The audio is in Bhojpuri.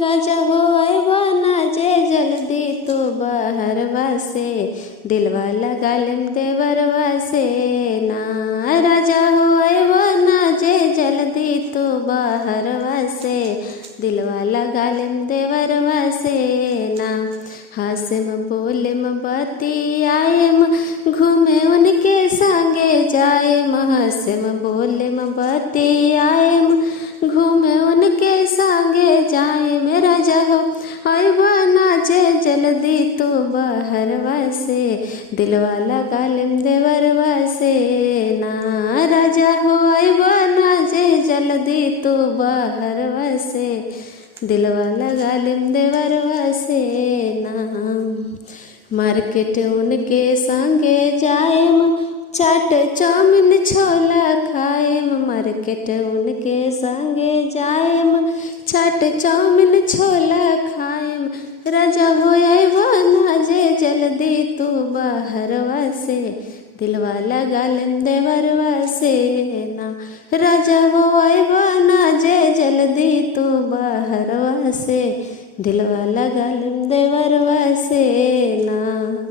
राजा हो आइबा ना जे जल्दी तो बहरवा से, दिलवा लगा लेम देवरवा से ना। राजा हो आइबा ना जे जल्दी तो बहरवा से, दिलवा लगा लेम देवरवा से ना। हंसम बोलेम बतियाएम घूमे उनके संगे जाएम, हंसम बोलेम बतियाएम घूमे उनके संगे जाएम। राजा हो आइबा ना जे जल्दी तू बहरवा से, दिलवा लगा लेम देवरवा से ना। राजा हो आइबा ना जे जल्दी तू बहरवा से, दिलवा लगा लेम देवरवा से ना। मार्केट उनके संगे जाएम चाट चाउमीन छोला खाएम, मार्केट उनके संगे जाएम चाट चाउमीन छोला खाएम। राजा हो आइबा ना जे जल्दी तू बहरवा से, दिलवा लगा लेम देवरवा से ना। राजा हो आइबा ना जे जल्दी तू बहरवा से, दिलवा लगा लेम देवरवा से ना।